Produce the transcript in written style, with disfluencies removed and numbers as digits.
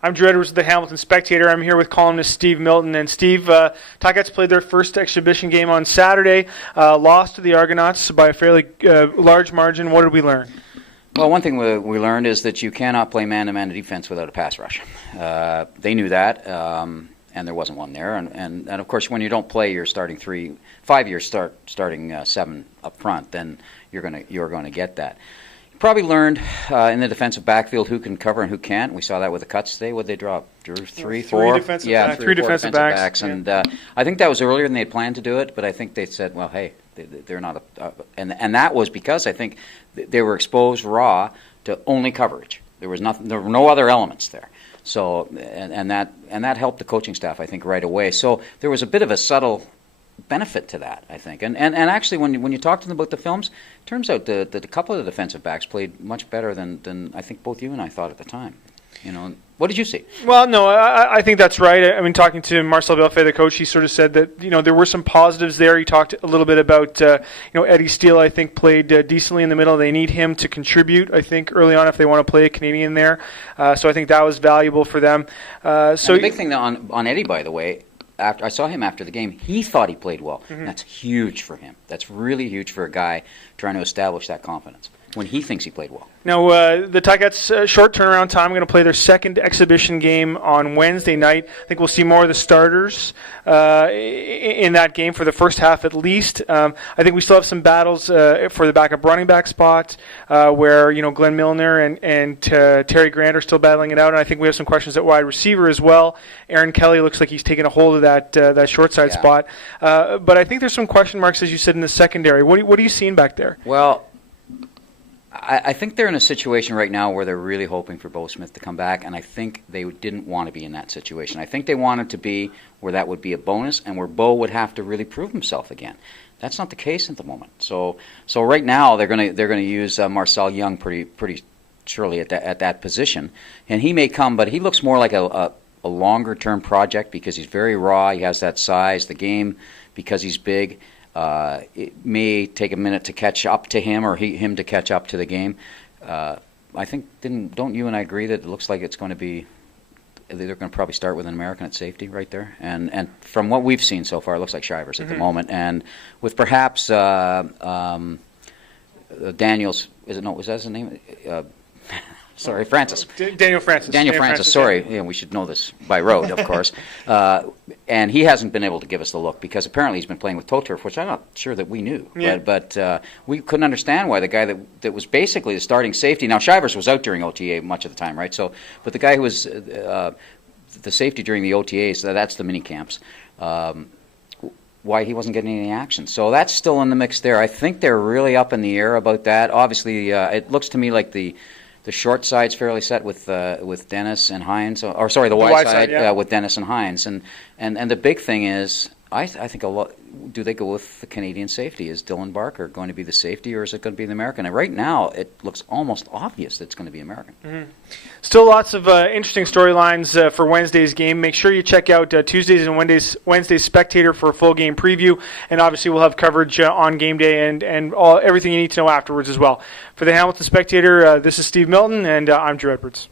I'm Drew Edwards with the Hamilton Spectator. I'm here with columnist Steve Milton. And Steve, Ticats played their first exhibition game on Saturday, lost to the Argonauts by a fairly large margin. What did we learn? Well, one thing we learned is that you cannot play man-to-man defense without a pass rush. They knew that, and there wasn't one there. And of course, when you don't play your starting 5 years starting 7 up front, then you're going to get that. Probably learned in the defensive backfield who can cover and who can't. We saw that with the cuts today. What did they drop? Three, four? Three defensive backs. And I think that was earlier than they had planned to do it, but I think they said, well, hey, they're not and that was because I think they were exposed raw to only coverage. There were no other elements there. So and that helped the coaching staff, I think, right away. So there was a bit of a subtle benefit to that, I think. And actually, when you talk to them about the films, it turns out that a couple of the defensive backs played much better than I think both you and I thought at the time. You know, what did you see? Well, no, I think that's right. I mean, talking to Marcel Belfait, the coach, he sort of said that, there were some positives there. He talked a little bit about, Eddie Steele, I think, played decently in the middle. They need him to contribute, I think, early on if they want to play a Canadian there. So I think that was valuable for them. So the big thing on Eddie, by the way, after I saw him after the game, he thought he played well. Mm-hmm. That's huge for him. That's really huge for a guy trying to establish that confidence when he thinks he played well. Now, the Ticats, short turnaround time, going to play their second exhibition game on Wednesday night. I think we'll see more of the starters in that game for the first half at least. I think we still have some battles for the backup running back spot where, Glenn Milner and Terry Grant are still battling it out. And I think we have some questions at wide receiver as well. Aaron Kelly looks like he's taking a hold of that short side spot. But I think there's some question marks, as you said, in the secondary. What are you seeing back there? Well, I think they're in a situation right now where they're really hoping for Bo Smith to come back, and I think they didn't want to be in that situation. I think they wanted to be where that would be a bonus and where Bo would have to really prove himself again. That's not the case at the moment. So right now they're going to use Marcel Young pretty surely at that position, and he may come, but he looks more like a longer term project because he's very raw. He has that size. The game, because he's big. It may take a minute to catch up to him or him to catch up to the game. I think, don't you and I agree that it looks like it's going to be, they're going to probably start with an American at safety right there? And from what we've seen so far, it looks like Shivers at the moment. And with perhaps Daniels, was that his name? Sorry, Francis. Daniel Francis. Sorry, yeah, we should know this by road, of course. And he hasn't been able to give us the look because apparently he's been playing with toe turf, which I'm not sure that we knew. Yeah. But we couldn't understand why the guy that was basically the starting safety. Now Shivers was out during OTA much of the time, right? So, but the guy who was the safety during the OTAs, that's the mini camps. Why he wasn't getting any action. So that's still in the mix there. I think they're really up in the air about that. Obviously, it looks to me like the short side's fairly set with Dennis and Hines, or sorry, the wide side yeah. With Dennis and Hines, and the big thing is, I think a lot. Do they go with the Canadian safety? Is Dylan Barker going to be the safety, or is it going to be the American? And right now, it looks almost obvious that it's going to be American. Mm-hmm. Still lots of interesting storylines for Wednesday's game. Make sure you check out Tuesdays and Wednesday's Spectator for a full game preview, and obviously we'll have coverage on game day and everything you need to know afterwards as well. For the Hamilton Spectator, this is Steve Milton, and I'm Drew Edwards.